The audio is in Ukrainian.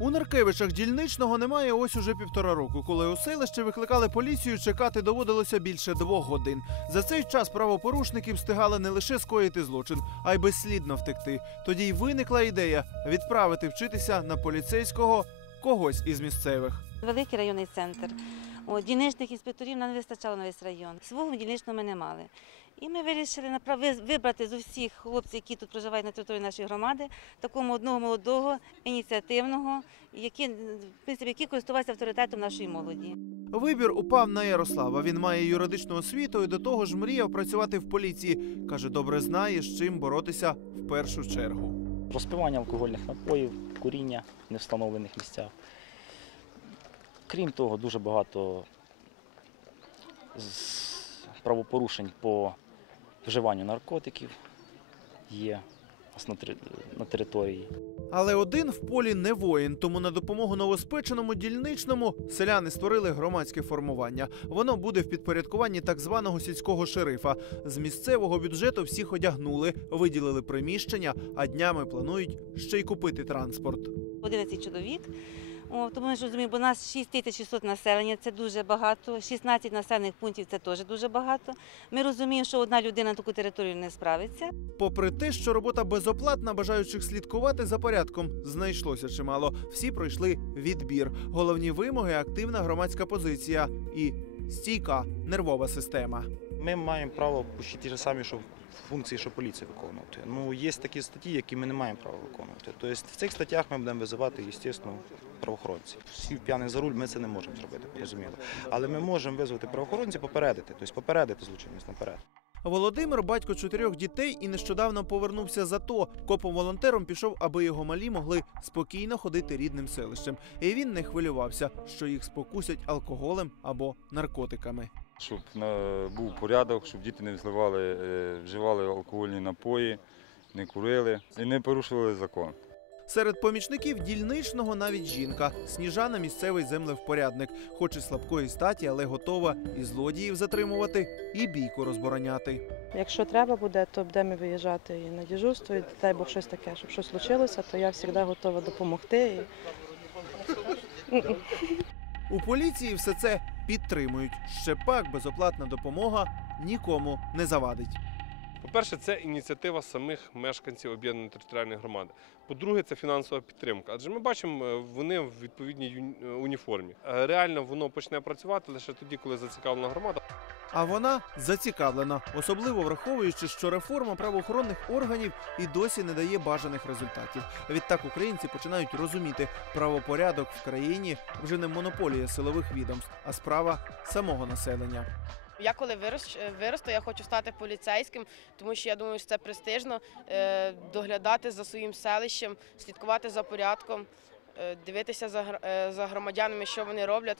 У Наркевичах дільничного немає ось уже півтора року. Коли у селище викликали поліцію, чекати доводилося більше двох годин. За цей час правопорушники встигали не лише скоїти злочин, а й безслідно втекти. Тоді й виникла ідея відправити вчитися на поліцейського когось із місцевих. Великий районний центр. От, дільничних інспекторів нам не вистачало на весь район. Свого дільничного ми не мали. І ми вирішили вибрати з усіх хлопців, які тут проживають на території нашої громади, такому одного молодого, ініціативного, який, в принципі, який користувався авторитетом нашої молоді. Вибір упав на Ярослава. Він має юридичну освіту і до того ж мріяв працювати в поліції. каже, добре знає, з чим боротися в першу чергу. Розпивання алкогольних напоїв, куріння в невстановлених місцях. Крім того, дуже багато правопорушень по вживанню наркотиків є на території. Але один в полі не воїн, тому на допомогу новоспеченому дільничному селяни створили громадське формування. Воно буде в підпорядкуванні так званого сільського шерифа. З місцевого бюджету всіх одягнули, виділили приміщення, а днями планують ще й купити транспорт. 11 чоловік. О, тому ж розуміємо, бо у нас 6600 населення, це дуже багато. 16 населених пунктів це теж дуже багато. Ми розуміємо, що одна людина на таку територію не справиться. Попри те, що робота безоплатна, бажаючих слідкувати за порядком знайшлося чимало. Всі пройшли відбір. Головні вимоги активна громадська позиція і стійка нервова система. Ми маємо право почти ті ж самі, що функції, що поліція виконувати. Ну, є такі статті, які ми не маємо права виконувати. Тобто в цих статтях ми будемо визивати, звісно, правоохоронців. Сів п'яний за руль, ми це не можемо зробити, зрозуміло. Але ми можемо визвати правоохоронців, попередити, тобто попередити злочинність наперед. Володимир батько чотирьох дітей і нещодавно повернувся з АТО. Копом-волонтером пішов, аби його малі могли спокійно ходити рідним селищем. І він не хвилювався, що їх спокусять алкоголем або наркотиками. Щоб був порядок, щоб діти не зливали, е, вживали алкогольні напої, не курили і не порушували закон. Серед помічників дільничного навіть жінка. Сніжана місцевий землевпорядник, хоч і слабкої статі, але готова і злодіїв затримувати, і бійку розбороняти. Якщо треба буде, то будемо виїжджати і на дежурство, і дай Бог щось таке, щоб щось случилося, то я завжди готова допомогти. У поліції все це підтримують. Ще пак безоплатна допомога нікому не завадить. По-перше, це ініціатива самих мешканців об'єднаної територіальної громади. По-друге, це фінансова підтримка. Адже ми бачимо, е, вони в відповідній е, уніформі. Е, Реально воно почне працювати лише тоді, коли зацікавлена громада. А вона зацікавлена, особливо враховуючи, що реформа правоохоронних органів і досі не дає бажаних результатів. Відтак українці починають розуміти, правопорядок в країні вже не монополія силових відомств, а справа самого населення. Я коли вирос, виросту, я хочу стати поліцейським, тому що я думаю, що це престижно е, доглядати за своїм селищем, слідкувати за порядком, е, дивитися е, за громадянами, що вони роблять.